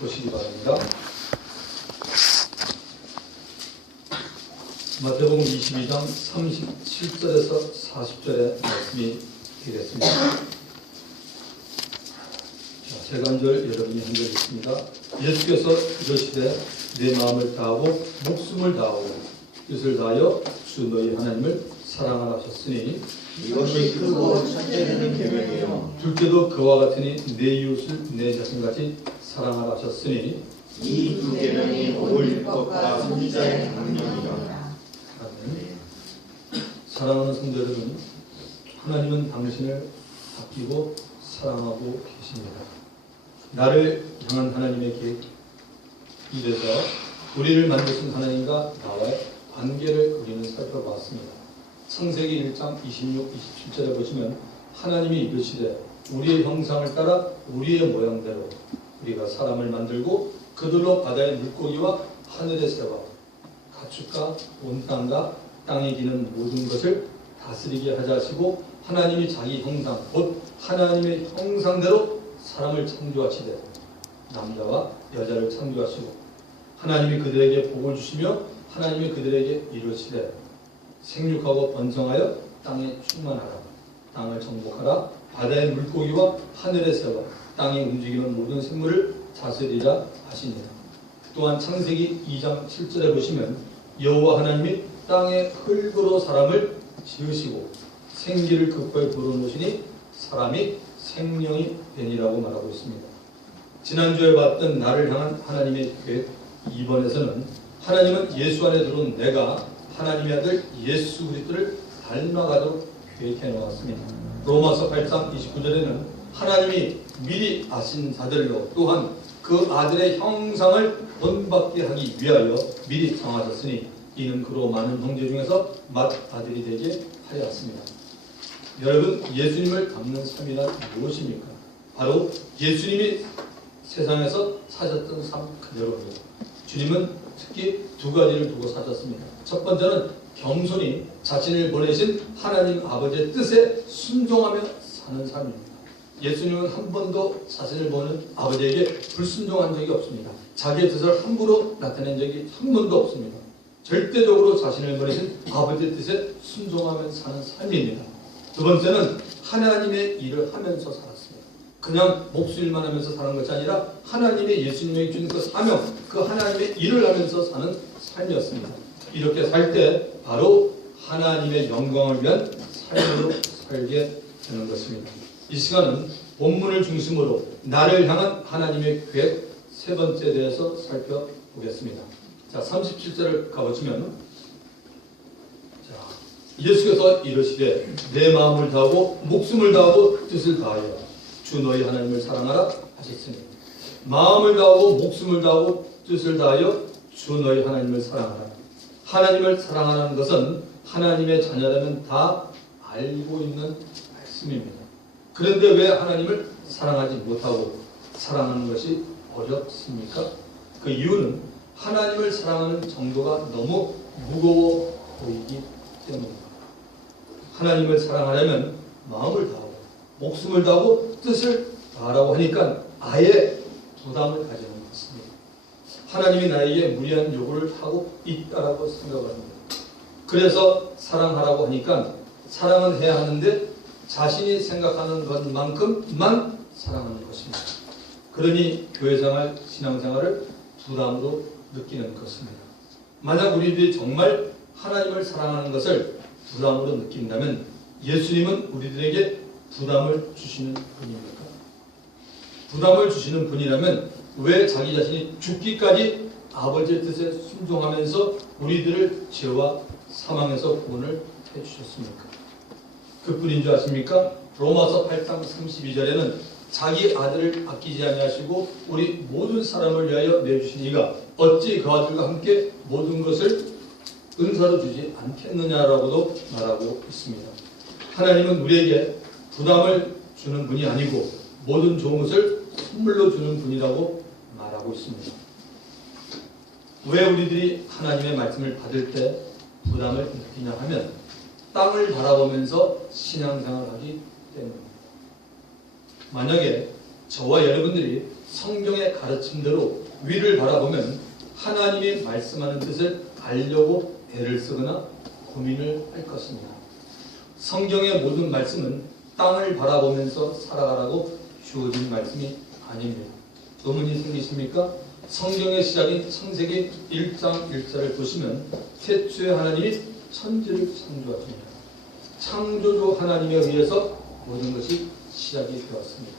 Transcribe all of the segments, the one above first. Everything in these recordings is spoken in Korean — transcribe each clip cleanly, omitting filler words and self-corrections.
보시기 바랍니다. 마태복음 22장 37절에서 40절의 말씀이 되겠습니다. 제가 한 절, 여러분이 한 절 있습니다. 예수께서 이르시되 내 마음을 다하고 목숨을 다하고 뜻을 다하여 주 너희 하나님을 사랑하라 하셨으니 이것이 크고 첫째는 계명이요 둘째도 그와 같으니 내 이웃을 내 자신같이 사랑하라 하셨으니 이 두 계명이 온 율법과 선지자의 강령이라. 사랑하는 성도 여러분, 하나님은 당신을 아끼고 사랑하고 계십니다. 나를 향한 하나님의 계획, 이래서 우리를 만드신 하나님과 나와의 관계를 우리는 살펴봤습니다. 창세기 1장 26, 27절에 보시면 하나님이 이르시되 우리의 형상을 따라 우리의 모양대로 우리가 사람을 만들고 그들로 바다의 물고기와 하늘의 새와 가축과 온 땅과 땅에 기는 모든 것을 다스리게 하자 하시고 하나님이 자기 형상 곧 하나님의 형상대로 사람을 창조하시되 남자와 여자를 창조하시고 하나님이 그들에게 복을 주시며 하나님이 그들에게 이르시되 생육하고 번성하여 땅에 충만하라 땅을 정복하라 바다의 물고기와 하늘의 새와 땅에 움직이는 모든 생물을 다스리라 하시니라. 또한 창세기 2장 7절에 보시면 여호와 하나님이 땅의 흙으로 사람을 지으시고 생기를 그 코에 불어넣으시니 사람이 생명이 되니라고 말하고 있습니다. 지난주에 봤던 나를 향한 하나님의 계획 2번에서는 하나님은 예수 안에 들어온 내가 하나님의 아들 예수 그리스도를 닮아가도록 계획해 놓았습니다. 로마서 8장 29절에는 하나님이 미리 아신 자들로 또한 그 아들의 형상을 본받게 하기 위하여 미리 정하셨으니 이는 그로 많은 형제 중에서 맏아들이 되게 하였습니다. 여러분, 예수님을 닮는 삶이란 무엇입니까? 바로 예수님이 세상에서 사셨던 삶 그대로입니다. 주님은 특히 두 가지를 두고 사셨습니다. 첫 번째는 겸손히 자신을 보내신 하나님 아버지의 뜻에 순종하며 사는 삶입니다. 예수님은 한 번도 자신을 보는 아버지에게 불순종한 적이 없습니다. 자기의 뜻을 함부로 나타낸 적이 한 번도 없습니다. 절대적으로 자신을 보내신 아버지의 뜻에 순종하며 사는 삶입니다. 두 번째는 하나님의 일을 하면서 살았습니다. 그냥 목수일만 하면서 사는 것이 아니라 하나님의 예수님에게 주신 그 사명, 그 하나님의 일을 하면서 사는 삶이었습니다. 이렇게 살 때 바로 하나님의 영광을 위한 삶으로 살게 되는 것입니다. 이 시간은 본문을 중심으로 나를 향한 하나님의 계획 세 번째에 대해서 살펴보겠습니다. 자, 37절을 가보시면 예수께서 이르시되 내 마음을 다하고 목숨을 다하고 뜻을 다하여 주 너희 하나님을 사랑하라 하셨으니 마음을 다하고 목숨을 다하고 뜻을 다하여 주 너희 하나님을 사랑하라. 하나님을 사랑하는 것은 하나님의 자녀라면 다 알고 있는 말씀입니다. 그런데 왜 하나님을 사랑하지 못하고 사랑하는 것이 어렵습니까? 그 이유는 하나님을 사랑하는 정도가 너무 무거워 보이기 때문입니다. 하나님을 사랑하려면 마음을 다하고 목숨을 다하고 뜻을 다하라고 하니까 아예 부담을 가지는 것입니다. 하나님이 나에게 무리한 요구를 하고 있다라고 생각합니다. 그래서 사랑하라고 하니까 사랑은 해야 하는데 자신이 생각하는 것만큼만 사랑하는 것입니다. 그러니 교회생활, 신앙생활을 부담으로 느끼는 것입니다. 만약 우리들이 정말 하나님을 사랑하는 것을 부담으로 느낀다면 예수님은 우리들에게 부담을 주시는 분입니까? 부담을 주시는 분이라면 왜 자기 자신이 죽기까지 아버지의 뜻에 순종하면서 우리들을 죄와 사망에서 구원을 해주셨습니까? 그뿐인 줄 아십니까? 로마서 8장 32절에는 자기 아들을 아끼지 아니하시고 우리 모든 사람을 위하여 내주신 이가 어찌 그 아들과 함께 모든 것을 은사로 주지 않겠느냐라고도 말하고 있습니다. 하나님은 우리에게 부담을 주는 분이 아니고 모든 좋은 것을 선물로 주는 분이라고 말하고 있습니다. 왜 우리들이 하나님의 말씀을 받을 때 부담을 느끼냐 하면 땅을 바라보면서 신앙생활을 하기 때문입니다. 만약에 저와 여러분들이 성경의 가르침대로 위를 바라보면 하나님이 말씀하는 뜻을 알려고 애를 쓰거나 고민을 할 것입니다. 성경의 모든 말씀은 땅을 바라보면서 살아가라고 주어진 말씀이 아닙니다. 의문이 생기십니까? 성경의 시작인 창세기 1장 1절을 보시면 태초에 하나님이 천지를 창조하십니다. 창조주 하나님에 의해서 모든 것이 시작이 되었습니다.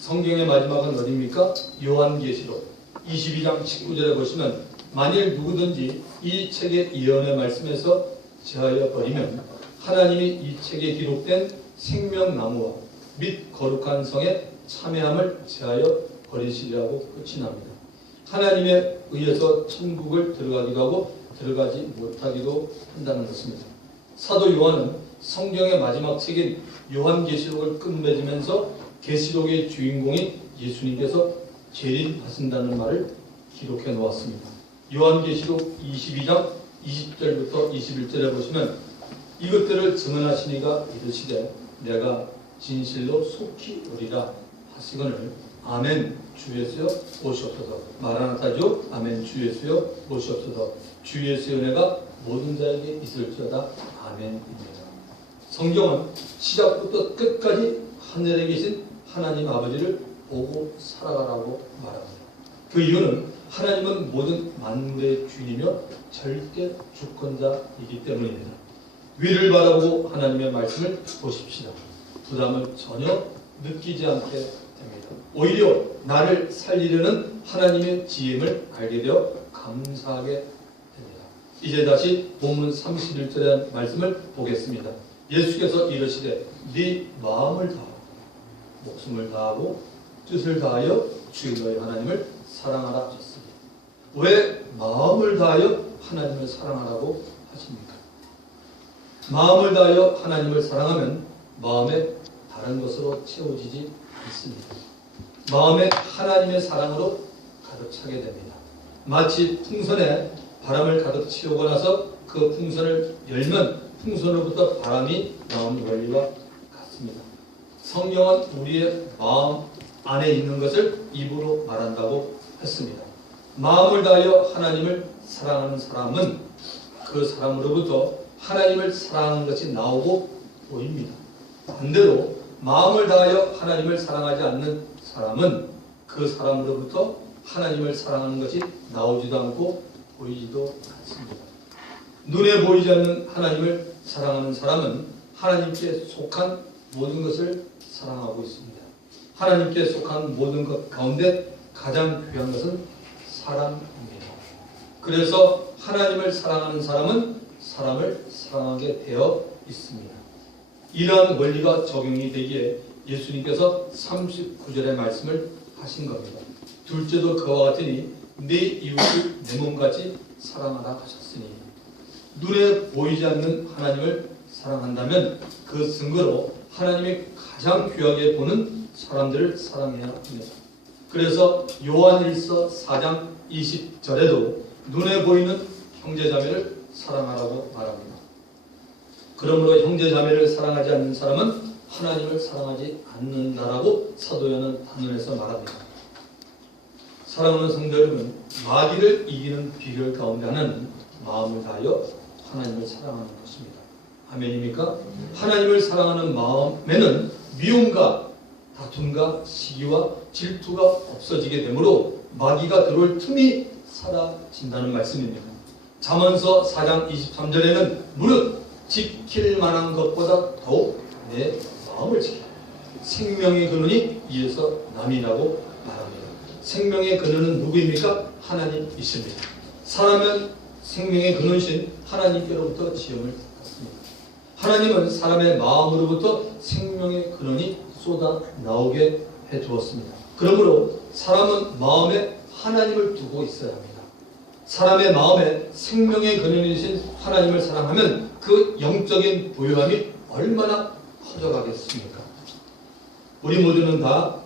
성경의 마지막은 어디입니까? 요한계시록 22장 19절에 보시면 만일 누구든지 이 책의 예언의 말씀에서 제하여 버리면 하나님이 이 책에 기록된 생명나무와 및 거룩한 성의 참회함을 제하여 버리시리라고 끝이 납니다. 하나님에 의해서 천국을 들어가기도 하고 들어가지 못하기도 한다는 것입니다. 사도 요한은 성경의 마지막 책인 요한계시록을 끝맺으면서 계시록의 주인공인 예수님께서 재림하신다는 말을 기록해 놓았습니다. 요한계시록 22장 20절부터 21절에 보시면 이것들을 증언하시니가 이르시되 내가 진실로 속히 오리라 하시거늘 아멘 주 예수여 오시옵소서. 마라나타죠. 아멘 주 예수여 오시옵소서. 주 예수의 은혜가 모든 자에게 있을지어다. 아멘입니다. 성경은 시작부터 끝까지 하늘에 계신 하나님 아버지를 보고 살아가라고 말합니다. 그 이유는 하나님은 모든 만물의 주인이며 절대 주권자이기 때문입니다. 위를 바라보고 하나님의 말씀을 보십시다. 부담을 전혀 느끼지 않게 됩니다. 오히려 나를 살리려는 하나님의 지혜를 알게 되어 감사하게 됩니다. 이제 다시 본문 31절의 말씀을 보겠습니다. 예수께서 이르시되 네 마음을 다하고 목숨을 다하고 뜻을 다하여 주의 너희 하나님을 사랑하라 하셨습니다. 왜 마음을 다하여 하나님을 사랑하라고 하십니까? 마음을 다하여 하나님을 사랑하면 마음에 다른 것으로 채워지지 않습니다. 마음에 하나님의 사랑으로 가득 차게 됩니다. 마치 풍선에 바람을 가득 채우고 나서 그 풍선을 열면 풍선으로부터 바람이 나오는 원리와 같습니다. 성경은 우리의 마음 안에 있는 것을 입으로 말한다고 했습니다. 마음을 다하여 하나님을 사랑하는 사람은 그 사람으로부터 하나님을 사랑하는 것이 나오고 보입니다. 반대로 마음을 다하여 하나님을 사랑하지 않는 사람은 그 사람으로부터 하나님을 사랑하는 것이 나오지도 않고 보이지도 않습니다. 눈에 보이지 않는 하나님을 사랑하는 사람은 하나님께 속한 모든 것을 사랑하고 있습니다. 하나님께 속한 모든 것 가운데 가장 귀한 것은 사랑입니다. 그래서 하나님을 사랑하는 사람은 사람을 사랑하게 되어 있습니다. 이러한 원리가 적용이 되기에 예수님께서 39절의 말씀을 하신 겁니다. 둘째도 그와 같으니 네 이웃을 내 몸같이 사랑하라 하셨으니 눈에 보이지 않는 하나님을 사랑한다면 그 증거로 하나님이 가장 귀하게 보는 사람들을 사랑해야 합니다. 그래서 요한일서 4장 20절에도 눈에 보이는 형제자매를 사랑하라고 말합니다. 그러므로 형제자매를 사랑하지 않는 사람은 하나님을 사랑하지 않는다라고 사도 요한은 단언해서 말합니다. 사랑하는 성도 여러분, 마귀를 이기는 비결 가운데 하나는 마음을 다하여 하나님을 사랑하는 것입니다. 아멘입니까? 하나님을 사랑하는 마음에는 미움과 다툼과 시기와 질투가 없어지게 되므로 마귀가 들어올 틈이 사라진다는 말씀입니다. 잠언서 4장 23절에는 무릇 지킬 만한 것보다 더욱 내 마음을 지키라. 생명의 근원이 이에서 남이라고 말합니다. 생명의 근원은 누구입니까? 하나님이십니다. 사람은 생명의 근원이신 하나님께로부터 지음을 받습니다. 하나님은 사람의 마음으로부터 생명의 근원이 쏟아 나오게 해주었습니다. 그러므로 사람은 마음에 하나님을 두고 있어야 합니다. 사람의 마음에 생명의 근원이신 하나님을 사랑하면 그 영적인 부요함이 얼마나 커져가겠습니까? 우리 모두는 다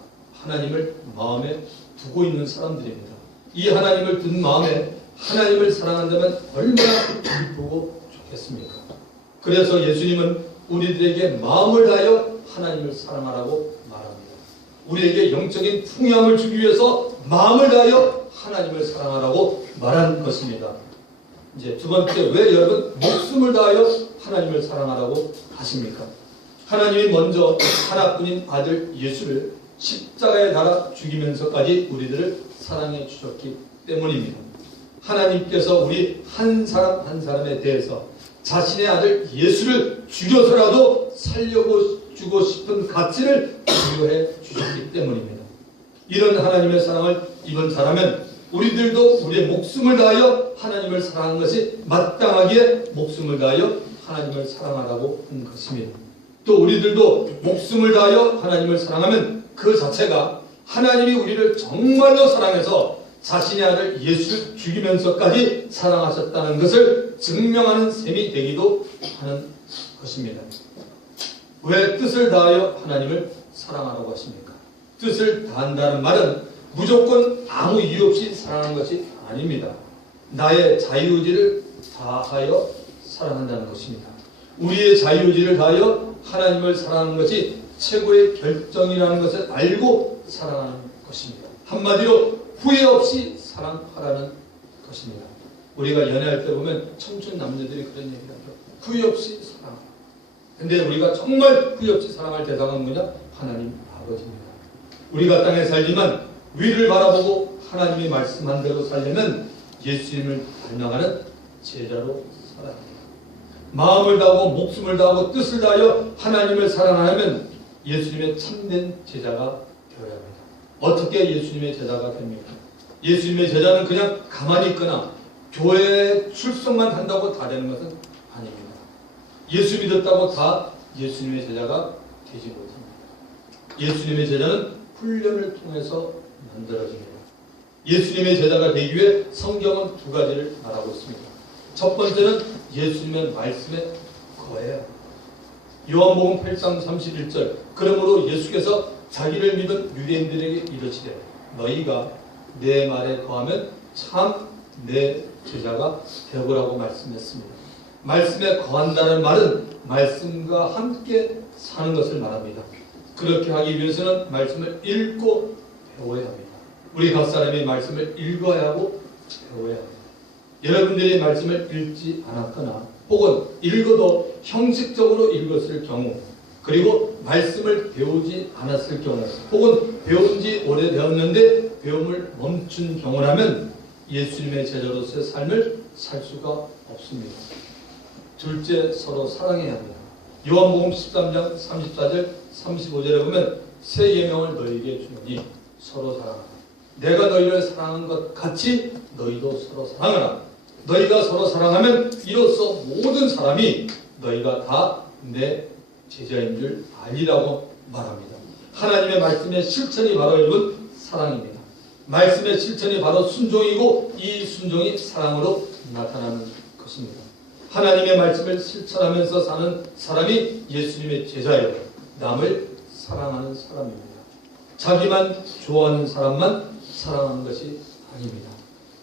하나님을 마음에 두고 있는 사람들입니다. 이 하나님을 둔 마음에 하나님을 사랑한다면 얼마나 기쁘고 좋겠습니까? 그래서 예수님은 우리들에게 마음을 다하여 하나님을 사랑하라고 말합니다. 우리에게 영적인 풍요함을 주기 위해서 마음을 다하여 하나님을 사랑하라고 말한 것입니다. 이제 두 번째, 왜 여러분 목숨을 다하여 하나님을 사랑하라고 하십니까? 하나님이 먼저 하나뿐인 아들 예수를 십자가에 달아 죽이면서까지 우리들을 사랑해 주셨기 때문입니다. 하나님께서 우리 한 사람 한 사람에 대해서 자신의 아들 예수를 죽여서라도 살려주고 싶은 가치를 부여해 주셨기 때문입니다. 이런 하나님의 사랑을 입은 자라면 우리들도 우리의 목숨을 다하여 하나님을 사랑하는 것이 마땅하기에 목숨을 다하여 하나님을 사랑하라고 한 것입니다. 또 우리들도 목숨을 다하여 하나님을 사랑하면 그 자체가 하나님이 우리를 정말로 사랑해서 자신의 아들 예수를 죽이면서까지 사랑하셨다는 것을 증명하는 셈이 되기도 하는 것입니다. 왜 뜻을 다하여 하나님을 사랑하라고 하십니까? 뜻을 다한다는 말은 무조건 아무 이유 없이 사랑하는 것이 아닙니다. 나의 자유의지를 다하여 사랑한다는 것입니다. 우리의 자유의지를 다하여 하나님을 사랑하는 것이 최고의 결정이라는 것을 알고 사랑하는 것입니다. 한마디로 후회 없이 사랑하라는 것입니다. 우리가 연애할 때 보면 청춘 남녀들이 그런 얘기를 하죠. 후회 없이 사랑하라. 근데 우리가 정말 후회 없이 사랑할 대상은 뭐냐? 하나님 아버지입니다. 우리가 땅에 살지만 위를 바라보고 하나님이 말씀한 대로 살려면 예수님을 닮아가는 제자로 살아야 합니다. 마음을 다하고 목숨을 다하고 뜻을 다하여 하나님을 사랑하면 예수님의 참된 제자가 되어야 합니다. 어떻게 예수님의 제자가 됩니까? 예수님의 제자는 그냥 가만히 있거나 교회에 출석만 한다고 다 되는 것은 아닙니다. 예수 믿었다고 다 예수님의 제자가 되지 못합니다. 예수님의 제자는 훈련을 통해서 만들어집니다. 예수님의 제자가 되기 위해 성경은 두 가지를 말하고 있습니다. 첫 번째는 예수님의 말씀에 거해야 합니다. 요한복음 8장 31절, 그러므로 예수께서 자기를 믿은 유대인들에게 이르시되 너희가 내 말에 거하면 참 내 제자가 되고라고 말씀했습니다. 말씀에 거한다는 말은 말씀과 함께 사는 것을 말합니다. 그렇게 하기 위해서는 말씀을 읽고 배워야 합니다. 우리 각 사람이 말씀을 읽어야 하고 배워야 합니다. 여러분들이 말씀을 읽지 않았거나 혹은 읽어도 형식적으로 읽었을 경우, 그리고 말씀을 배우지 않았을 경우, 혹은 배운 지 오래되었는데 배움을 멈춘 경우라면 예수님의 제자로서의 삶을 살 수가 없습니다. 둘째, 서로 사랑해야 합니다. 요한복음 13장 34절 35절에 보면 새 계명을 너희에게 주노니 서로 사랑하라. 내가 너희를 사랑한 것 같이 너희도 서로 사랑하라. 너희가 서로 사랑하면 이로써 모든 사람이 너희가 다 내 제자인 줄 알리라고 말합니다. 하나님의 말씀의 실천이 바로 여러분 사랑입니다. 말씀의 실천이 바로 순종이고 이 순종이 사랑으로 나타나는 것입니다. 하나님의 말씀을 실천하면서 사는 사람이 예수님의 제자예요. 남을 사랑하는 사람입니다. 자기만 좋아하는 사람만 사랑하는 것이 아닙니다.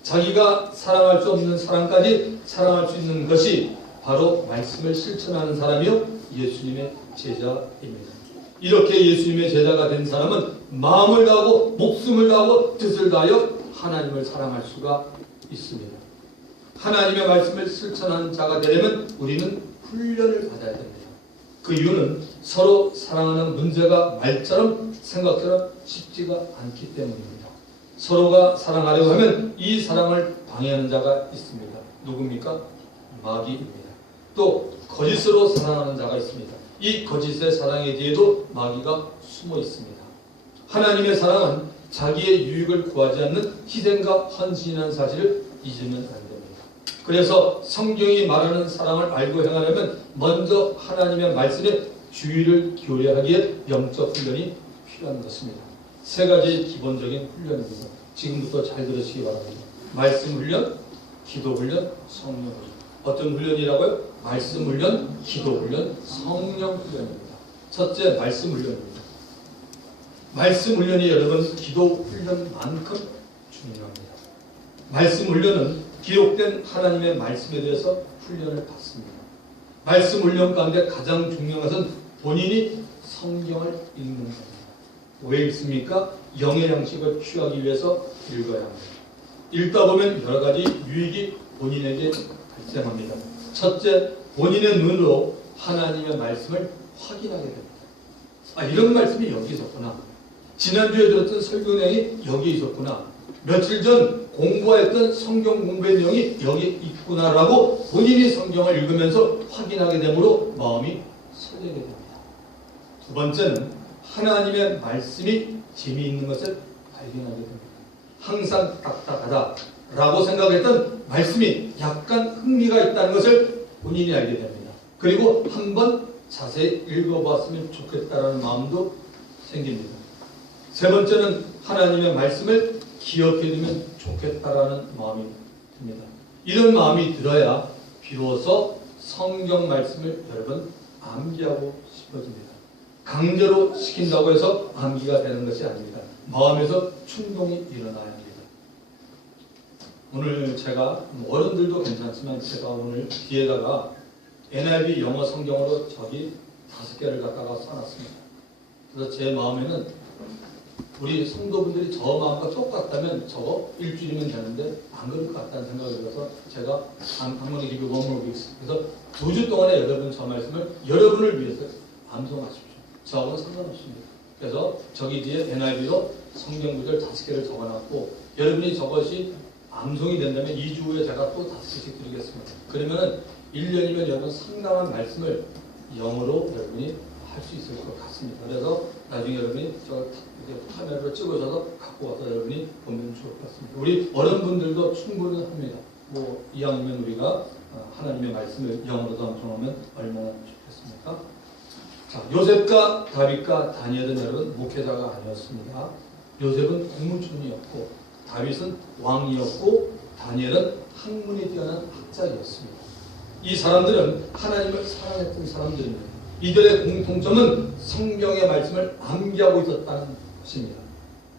자기가 사랑할 수 없는 사람까지 사랑할 수 있는 것이 바로 말씀을 실천하는 사람이요 예수님의 제자입니다. 이렇게 예수님의 제자가 된 사람은 마음을 다하고 목숨을 다하고 뜻을 다하여 하나님을 사랑할 수가 있습니다. 하나님의 말씀을 실천하는 자가 되려면 우리는 훈련을 받아야 됩니다. 그 이유는 서로 사랑하는 문제가 말처럼 생각처럼 쉽지가 않기 때문입니다. 서로가 사랑하려고 하면 이 사랑을 방해하는 자가 있습니다. 누굽니까? 마귀입니다. 또 거짓으로 사랑하는 자가 있습니다. 이 거짓의 사랑에 뒤에도 마귀가 숨어 있습니다. 하나님의 사랑은 자기의 유익을 구하지 않는 희생과 헌신이라는 사실을 잊으면 안 됩니다. 그래서 성경이 말하는 사랑을 알고 행하려면 먼저 하나님의 말씀에 주의를 기울여야 하기에 영적 훈련이 필요한 것입니다. 세 가지 기본적인 훈련입니다. 지금부터 잘 들으시기 바랍니다. 말씀 훈련, 기도 훈련, 성령 훈련. 어떤 훈련이라고요? 말씀 훈련, 기도 훈련, 성령 훈련입니다. 첫째, 말씀 훈련입니다. 말씀 훈련이 여러분 기도 훈련만큼 중요합니다. 말씀 훈련은 기록된 하나님의 말씀에 대해서 훈련을 받습니다. 말씀 훈련 가운데 가장 중요한 것은 본인이 성경을 읽는 겁니다. 왜 읽습니까? 영의 양식을 취하기 위해서 읽어야 합니다. 읽다 보면 여러 가지 유익이 본인에게 발생합니다. 첫째, 본인의 눈으로 하나님의 말씀을 확인하게 됩니다. 아, 이런 말씀이 여기 있었구나. 지난주에 들었던 설교 내용이 여기 있었구나. 며칠 전 공부했던 성경 공부의 내용이 여기 있구나라고 본인이 성경을 읽으면서 확인하게 되므로 마음이 설레게 됩니다. 두 번째는 하나님의 말씀이 재미있는 것을 발견하게 됩니다. 항상 딱딱하다라고 생각했던 말씀이 약간 흥미가 있다는 것을 본인이 알게 됩니다. 그리고 한번 자세히 읽어봤으면 좋겠다라는 마음도 생깁니다. 세 번째는 하나님의 말씀을 기억해두면 좋겠다라는 마음이 듭니다. 이런 마음이 들어야 비로소 성경 말씀을 여러 번 암기하고 싶어집니다. 강제로 시킨다고 해서 암기가 되는 것이 아닙니다. 마음에서 충동이 일어나야 합니다. 오늘 제가 어른들도 괜찮지만 제가 오늘 뒤에다가 NIV 영어 성경으로 저기 5개를 갖다가 써놨습니다. 그래서 제 마음에는 우리 성도분들이 저 마음과 똑같다면 저거 일주일이면 되는데 안 그럴 것 같다는 생각이 들어서 제가 I'm gonna give you one more week. 그래서 2주 동안에 여러분 저 말씀을 여러분을 위해서 암송하십시오. 저하고는 상관없습니다. 그래서 저기 뒤에 NIV로 성경 구절 5개를 적어놨고 여러분이 저것이 암송이 된다면 2주 후에 제가 또 5개씩 드리겠습니다. 그러면은 1년이면 여러분 상당한 말씀을 영어로 여러분이 할 수 있을 것 같습니다. 그래서 나중에 여러분이 저 카메라로 찍어서 갖고 와서 여러분이 보면 좋을 것 같습니다. 우리 어른분들도 충분히 합니다. 뭐 이왕이면 우리가 하나님의 말씀을 영어로도 암송하면 얼마나 좋겠습니까? 자, 요셉과 다윗과 다니엘은 여러분 목회자가 아니었습니다. 요셉은 국무총리였고 다윗은 왕이었고 다니엘은 학문이 뛰어난 학자였습니다. 이 사람들은 하나님을 사랑했던 사람들입니다. 이들의 공통점은 성경의 말씀을 암기하고 있었다는 것입니다.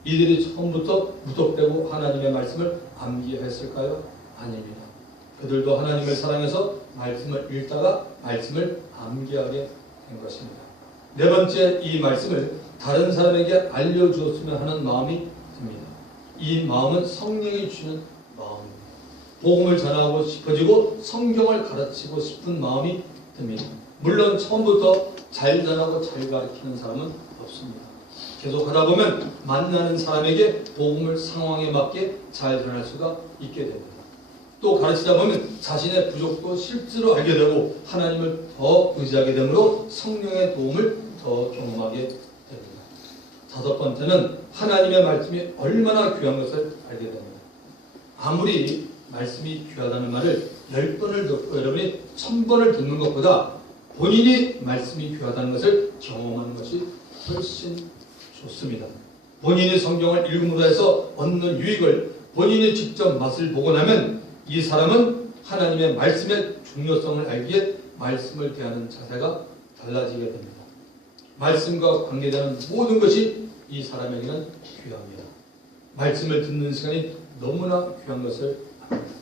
이들이 처음부터 무턱대고 하나님의 말씀을 암기했을까요? 아닙니다. 그들도 하나님을 사랑해서 말씀을 읽다가 말씀을 암기하게 된 것입니다. 네 번째, 이 말씀을 다른 사람에게 알려주었으면 하는 마음이 듭니다. 이 마음은 성령이 주는 마음입니다. 복음을 전하고 싶어지고 성경을 가르치고 싶은 마음이 듭니다. 물론 처음부터 잘 전하고 잘 가르치는 사람은 없습니다. 계속 하다 보면 만나는 사람에게 복음을 상황에 맞게 잘 전할 수가 있게 됩니다. 또 가르치다 보면 자신의 부족도 실제로 알게 되고 하나님을 더 의지하게 되므로 성령의 도움을 더 경험하게 됩니다. 다섯 번째는 하나님의 말씀이 얼마나 귀한 것을 알게 됩니다. 아무리 말씀이 귀하다는 말을 10번을 듣고 여러분이 1000번을 듣는 것보다 본인이 말씀이 귀하다는 것을 경험하는 것이 훨씬 좋습니다. 본인이 성경을 읽음으로 해서 얻는 유익을 본인이 직접 맛을 보고 나면 이 사람은 하나님의 말씀의 중요성을 알기에 말씀을 대하는 자세가 달라지게 됩니다. 말씀과 관계되는 모든 것이 이 사람에게는 귀합니다. 말씀을 듣는 시간이 너무나 귀한 것을 압니다.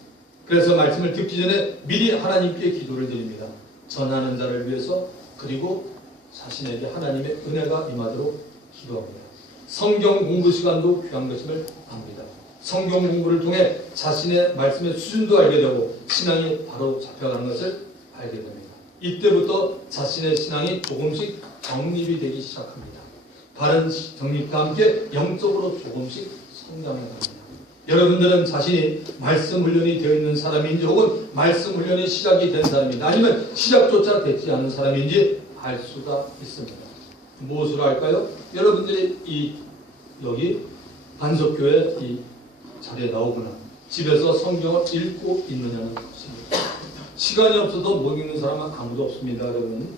그래서 말씀을 듣기 전에 미리 하나님께 기도를 드립니다. 전하는 자를 위해서 그리고 자신에게 하나님의 은혜가 임하도록 기도합니다. 성경 공부 시간도 귀한 것임을 압니다. 성경 공부를 통해 자신의 말씀의 수준도 알게 되고 신앙이 바로 잡혀가는 것을 알게 됩니다. 이때부터 자신의 신앙이 조금씩 정립이 되기 시작합니다. 바른 정립과 함께 영적으로 조금씩 성장해 갑니다. 여러분들은 자신이 말씀 훈련이 되어 있는 사람인지 혹은 말씀 훈련이 시작이 된 사람인지 아니면 시작조차 되지 않은 사람인지 알 수가 있습니다. 무엇으로 알까요? 여러분들이 여기 반석교회 이 자리에 나오거나 집에서 성경을 읽고 있느냐는 것입니다. 시간이 없어도 못 읽는 사람은 아무도 없습니다. 여러분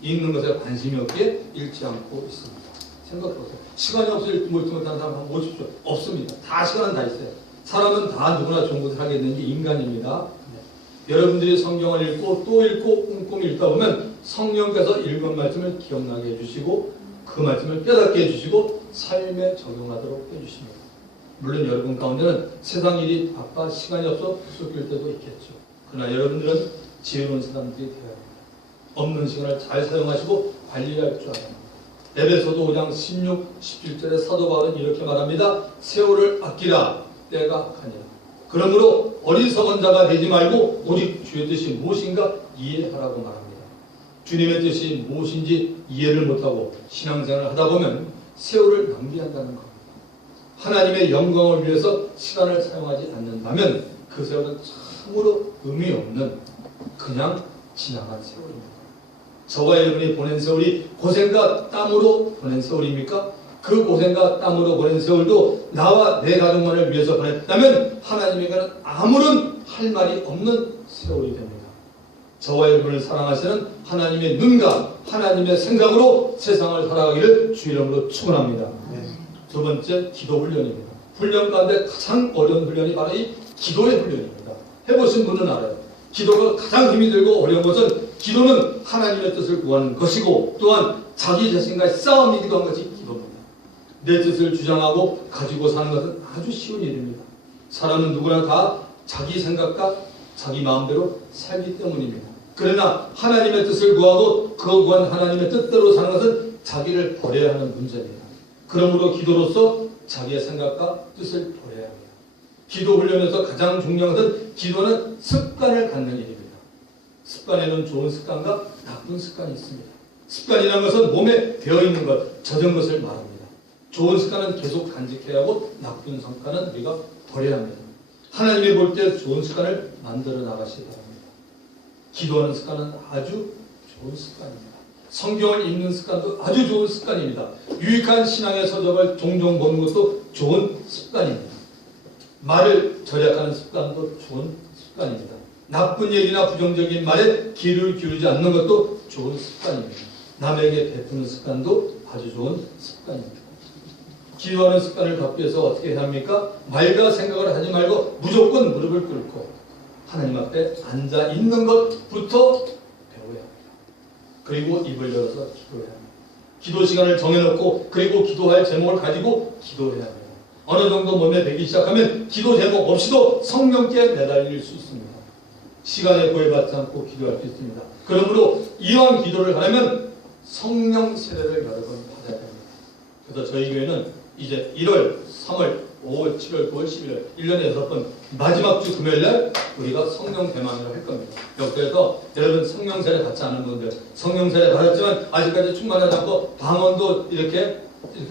읽는 것에 관심이 없기에 읽지 않고 있습니다. 생각해보세요. 시간이 없어 읽지 못하는 사람 한번 보십시오. 없습니다. 다 시간은 다 있어요. 사람은 다 누구나 좋은 것을 하게 되는 게 인간입니다. 네. 여러분들이 성경을 읽고 또 읽고 꼼꼼히 읽다 보면 성령께서 읽은 말씀을 기억나게 해주시고 그 말씀을 깨닫게 해주시고 삶에 적용하도록 해주십니다. 물론 여러분 가운데는 세상 일이 바빠 시간이 없어 쫓길 때도 있겠죠. 그러나 여러분들은 지혜로운 사람들이 되어야 합니다. 없는 시간을 잘 사용하시고 관리할 줄 알아야 합니다. 에베소서 5장 16, 17절에 사도 바울은 이렇게 말합니다. 세월을 아끼라 때가 악하니라. 그러므로 어리석은 자가 되지 말고 오직 주의 뜻이 무엇인가 이해하라고 말합니다. 주님의 뜻이 무엇인지 이해를 못하고 신앙생활을 하다 보면 세월을 낭비한다는 겁니다. 하나님의 영광을 위해서 시간을 사용하지 않는다면 그 세월은 참으로 의미 없는 그냥 지나간 세월입니다. 저와 여러분이 보낸 세월이 고생과 땀으로 보낸 세월입니까? 그 고생과 땀으로 보낸 세월도 나와 내 가족만을 위해서 보냈다면 하나님에게는 아무런 할 말이 없는 세월이 됩니다. 저와 여러분을 사랑하시는 하나님의 눈과 하나님의 생각으로 세상을 살아가기를 주 이름으로 축원합니다. 두 번째, 기도 훈련입니다. 훈련 가운데 가장 어려운 훈련이 바로 이 기도의 훈련입니다. 해보신 분은 알아요. 기도가 가장 힘이 들고 어려운 것은 기도는 하나님의 뜻을 구하는 것이고 또한 자기 자신과의 싸움이기도 한 것이 기도입니다. 내 뜻을 주장하고 가지고 사는 것은 아주 쉬운 일입니다. 사람은 누구나 다 자기 생각과 자기 마음대로 살기 때문입니다. 그러나 하나님의 뜻을 구하고 그 구한 하나님의 뜻대로 사는 것은 자기를 버려야 하는 문제입니다. 그러므로 기도로서 자기의 생각과 뜻을 버려야 합니다. 기도 훈련에서 가장 중요한 것은 기도는 습관을 갖는 일입니다. 습관에는 좋은 습관과 나쁜 습관이 있습니다. 습관이라는 것은 몸에 배어있는 것, 젖은 것을 말합니다. 좋은 습관은 계속 간직해야 하고 나쁜 습관은 우리가 버려야 합니다. 하나님이 볼 때 좋은 습관을 만들어 나가시기 바랍니다. 기도하는 습관은 아주 좋은 습관입니다. 성경을 읽는 습관도 아주 좋은 습관입니다. 유익한 신앙의 서적을 종종 보는 것도 좋은 습관입니다. 말을 절약하는 습관도 좋은 습관입니다. 나쁜 얘기나 부정적인 말에 귀를 기울이지 않는 것도 좋은 습관입니다. 남에게 베푸는 습관도 아주 좋은 습관입니다. 기도하는 습관을 갖기 위해서 어떻게 해야 합니까? 말과 생각을 하지 말고 무조건 무릎을 꿇고 하나님 앞에 앉아 있는 것부터 배워야 합니다. 그리고 입을 열어서 기도해야 합니다. 기도 시간을 정해놓고 그리고 기도할 제목을 가지고 기도해야 합니다. 어느 정도 몸에 배기 시작하면 기도 제목 없이도 성령께 매달릴 수 있습니다. 시간에 구애받지 않고 기도할 수 있습니다. 그러므로 이왕 기도를 하려면 성령 세례를 여러 번 받아야 됩니다. 그래서 저희 교회는 이제 1월, 3월, 5월, 7월, 9월, 11월 1년에 6번 마지막 주 금요일날 우리가 성령 대망회를 할 겁니다. 여기에서 여러분 성령 세례 받지 않은 분들 성령 세례 받았지만 아직까지 충만하지 않고 방언도 이렇게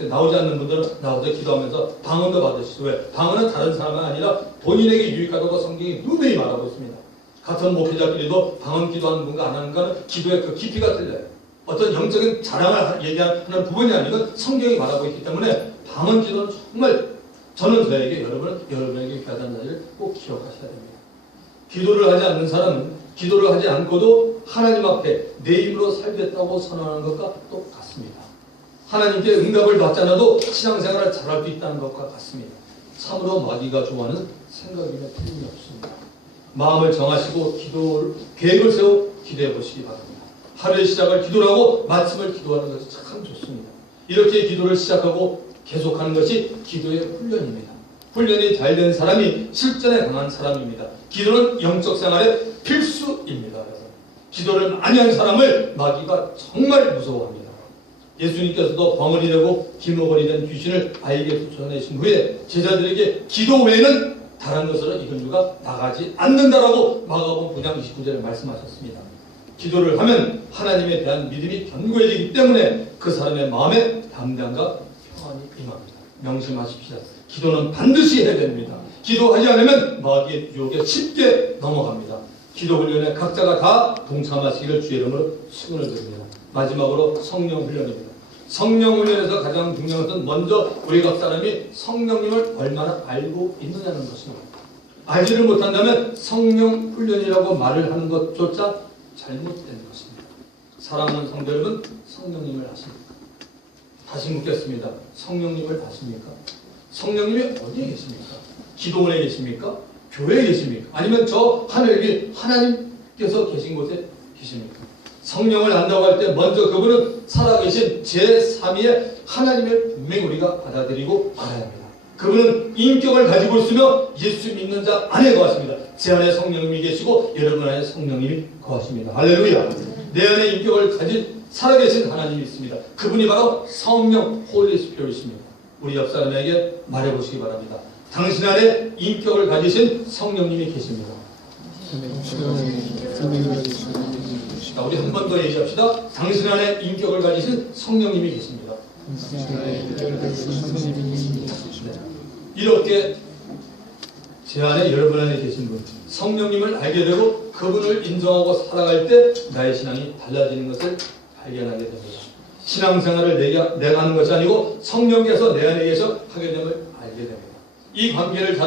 나오지 않는 분들은 나와서 기도하면서 방언도 받으시죠. 왜? 방언은 다른 사람이 아니라 본인에게 유익하다고 성경이 누누이 말하고 있습니다. 같은 목회자끼리도 방언 기도하는 분과 안 하는 것은 기도의 그 깊이가 틀려요. 어떤 영적인 자랑을 얘기하는 부분이 아니고 성경이 말하고 있기 때문에 방언 기도는 정말 저는 저에게 여러분에게 귀하다는 사실을 꼭 기억하셔야 됩니다. 기도를 하지 않는 사람은 기도를 하지 않고도 하나님 앞에 내 힘으로 살겠다고 선언하는 것과 똑같습니다. 하나님께 응답을 받지 않아도 신앙생활을 잘할 수 있다는 것과 같습니다. 참으로 마귀가 좋아하는 생각임에 틀림이 없습니다. 마음을 정하시고 계획을 세워 기도해 보시기 바랍니다. 하루의 시작을 기도를 하고 마침을 기도하는 것이 참 좋습니다. 이렇게 기도를 시작하고 계속하는 것이 기도의 훈련입니다. 훈련이 잘 된 사람이 실전에 강한 사람입니다. 기도는 영적 생활의 필수입니다. 기도를 많이 한 사람을 마귀가 정말 무서워합니다. 예수님께서도 벙어리 되고 기모거리 된 귀신을 아이에게 쫓아내신 후에 제자들에게 기도 외에는 다른 것으로 이건 누가 나가지 않는다라고 마가복음 9장 29절에 말씀하셨습니다. 기도를 하면 하나님에 대한 믿음이 견고해지기 때문에 그 사람의 마음에 담대함과 평안이 임합니다. 명심하십시오. 기도는 반드시 해야 됩니다. 기도하지 않으면 마귀의 유혹에 쉽게 넘어갑니다. 기도 훈련에 각자가 다 동참하시기를 주의 이름으로 축원을 드립니다. 마지막으로 성령 훈련입니다. 성령 훈련에서 가장 중요한 것은 먼저 우리 각 사람이 성령님을 얼마나 알고 있느냐는 것입니다. 알지를 못한다면 성령 훈련이라고 말을 하는 것조차 잘못된 것입니다. 사랑하는 성도 여러분, 성령님을 아십니까? 다시 묻겠습니다. 성령님을 아십니까? 성령님이 어디에 계십니까? 기도원에 계십니까? 교회에 계십니까? 아니면 저 하늘 위 하나님께서 계신 곳에 계십니까? 성령을 안다고 할 때 먼저 그분은 살아계신 제3위의 하나님을 분명히 우리가 받아들이고 알아야 합니다. 그분은 인격을 가지고 있으며 예수 믿는 자 안에 거하십니다. 제 안에 성령님이 계시고 여러분 안에 성령님이 거하십니다. 할렐루야. 내 안에 인격을 가진 살아계신 하나님이 있습니다. 그분이 바로 성령 홀리 스피릿입니다. 우리 옆 사람에게 말해보시기 바랍니다. 당신 안에 인격을 가지신 성령님이 계십니다. 자, 우리 한 번 더 얘기합시다. 당신 안에 인격을 가지신 성령님이 계십니다. 이렇게 제 안에 여러분 안에 계신 분, 성령님을 알게 되고 그분을 인정하고 살아갈 때 나의 신앙이 달라지는 것을 발견하게 됩니다. 신앙생활을 내가 하는 것이 아니고 성령께서 내 안에 계셔 하게 됨을 알게 됩니다. 이 관계를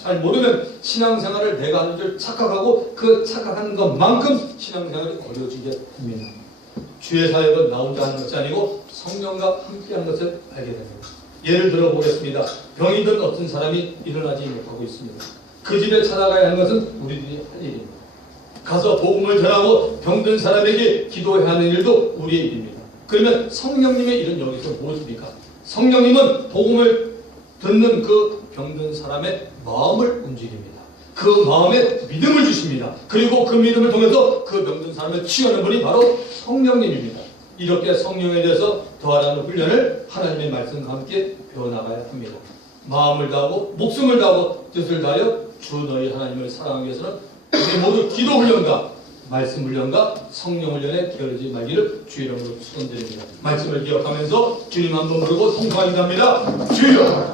잘 모르면 신앙생활을 내가 하는 줄 착각하고 그 착각하는 것만큼 신앙생활이 어려워지게 됩니다. 주의 사역은 나 혼자 하는 것이 아니고 성령과 함께하는 것을 알게 됩니다. 예를 들어 보겠습니다. 병이 든 어떤 사람이 일어나지 못하고 있습니다. 그 집에 찾아가야 하는 것은 우리들이 할 일입니다. 가서 복음을 전하고 병든 사람에게 기도해야 하는 일도 우리의 일입니다. 그러면 성령님의 일은 여기서 무엇입니까? 성령님은 복음을 듣는 그 병든 사람의 마음을 움직입니다. 그 마음에 믿음을 주십니다. 그리고 그 믿음을 통해서 그 병든 사람을 치유하는 분이 바로 성령님입니다. 이렇게 성령에 대해서 더하라는 훈련을 하나님의 말씀과 함께 배워나가야 합니다. 마음을 다하고 목숨을 다하고 뜻을 다하여 주 너희 하나님을 사랑하기 위해서는 우리 모두 기도 훈련과 말씀 훈련과 성령 훈련에 게으르지 말기를 주 이름으로 축원드립니다. 말씀을 기억하면서 주님 한번 부르고 통과합니다. 주여!